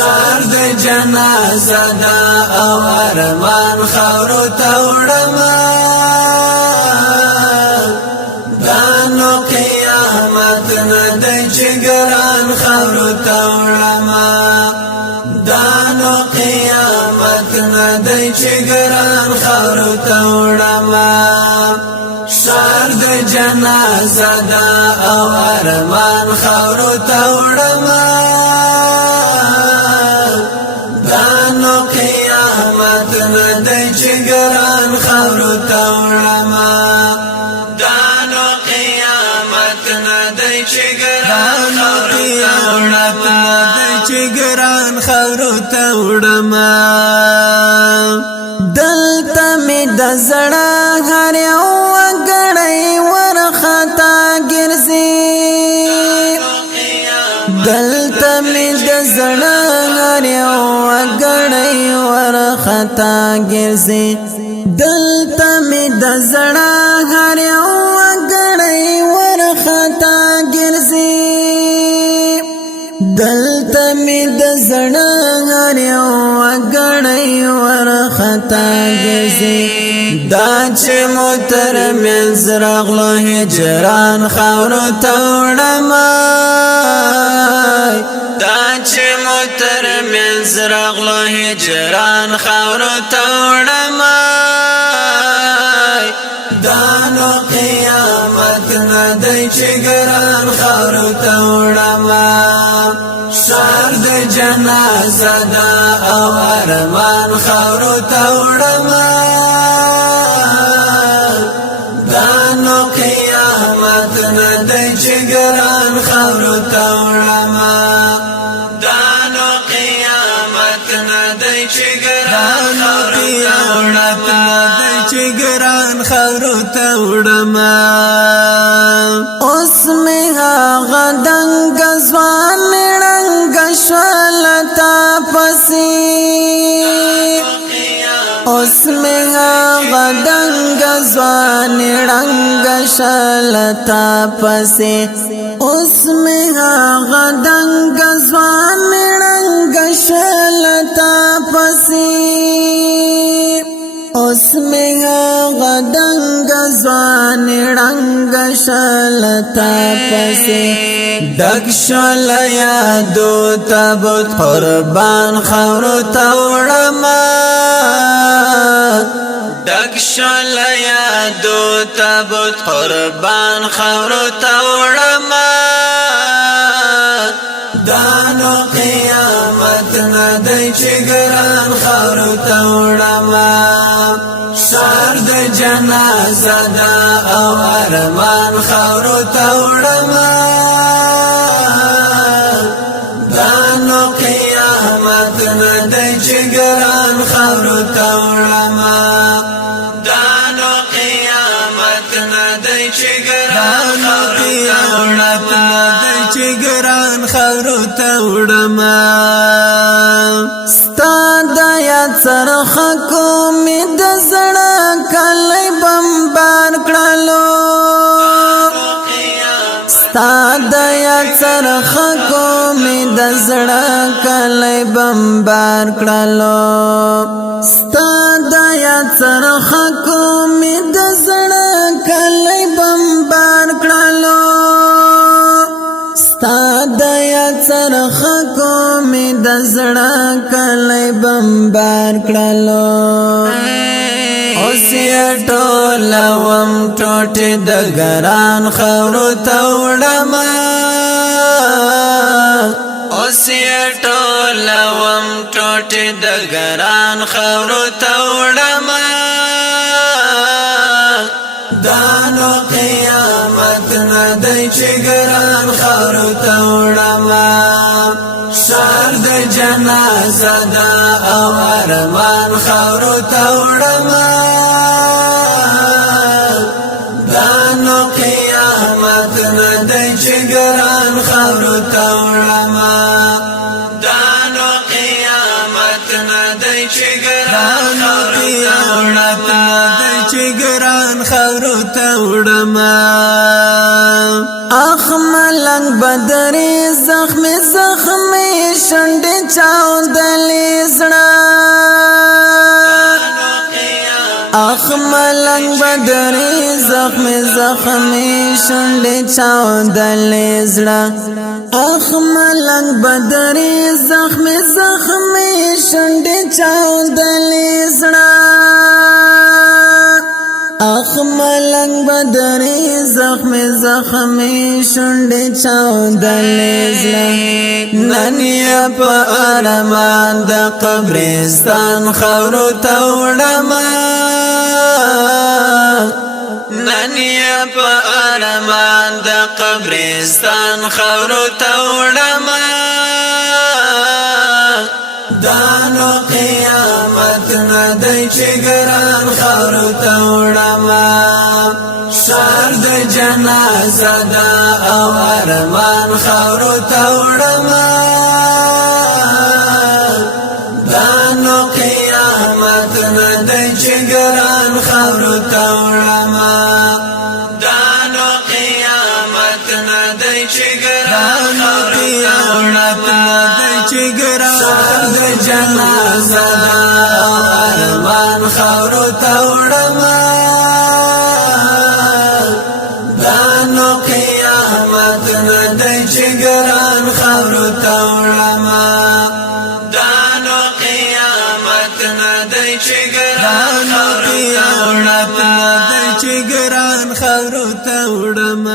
سار د جنازه دا او ارمان خاورو ته وړمه دا نو قیامت نه دی چې ګران خاورو ته وړمه دا نو قیامت نه دی چې ګران خاورو ته وړمه سار د جنازه دا او ارمان خاورو ته وړمه ګران خاورو ته وړمه دا نو قیامت نه دی چې ګران خاورو ته وړمه دلته مې د زړه هر یو وګړی ورخطا ګرځي دلته مې د زړه هر یو وګړی ورخطا ګرځي دلته مې د زړه هر یو وګړی ورخطا ګرځي دلته مې د زړه هر یو وګړی ورخطا ګرځي دا چې مو تر منځ راغلو هجران خاورو ته وړمه دا چې مو تر منځ راغلو هجران خاورو ته وړمه دا نو قیامت نه دی چې ګران خاورو ته وړمه سار د جنازه دا او ارمان خاورو ته وړمه دا نو قیامت نه دی چې ګران خاورو ته وړمه دا نو قیامت نه دی چې ګران خاورو ته وړمه اوس مې هغه دنګ ځوان ړنګ شول تا پسې اوس مې هغه دنګ ځوان ړنګ شول تا پسې اوس مې هغه دنګ ځوان ړنګ شول تا پسې اوس مې هغه دنګ ځوان ړنګ شل تا پسې ډک شول یادو تابوت قربان خاورو ته وړمه ډک شول یادو تابوت قربان خاورو ته وړمه دا نو قیامت نه دی چې ګران خاورو ته وړمه سار د جنازه دا او ارمان خاورو ته وړمه دا نو قیامت نه دی چې ګران خاورو ته وړمه دا نو قیامت نه دی چې ګران خاورو ته وړمه ستا د یاد څرخه کومې د زړه کلی بمبار کړلو ستا د یاد څرخه کومې د زړه کلی بمبار کړلو ستا د یاد څرخه کومې د زړه کلی بمبار کړلو ستا د یاد څرخه کومې د زړه کلی بمبار کړلو اوس یې ټولوم ټوټې د ګران خاورو ته وړمه اوس یې ټولوم ټوټې د ګران خاورو ته وړمه دا نو قیامت نه دی چې ګران خاورو ته وړمه سار د جنازه دا او ارمان خاورو ته وړمه دا نو قیامت نه دی چې ګران خاورو ته وړمه دا نو قیامت نه دی چې ګران خاورو ته وړمه اخ ملنګ بدرې زخم شنډې چاودلې زړه اخ ملنګ بدرې زخمي شنډې چاودلې زړه اخ ملنګ بدرې زخمي شنډې چاودلې زړه اخ ملنګ بدرې زخمي شنډې چاودلې زړه نن یې په ارمان د قبرستان خاورو ته وړم نن یې په ارمان د قبرستان خاورو ته وړم دا نو قیامت نه دی چې ګران خاورو ته وړم شار د جنازه ده او ارمان خاورو ته وړم دا نو قیامت نه دی چې ګران خاورو ته وړم دا نو قیامت نه دی چې ګران شار د جنازه ده او ارمان خاورو ته وړم دا نو قیامت نه دی چې ګران خاورو ته وړم دا نو قیامت نه دی چې ګران خاورو ته وړم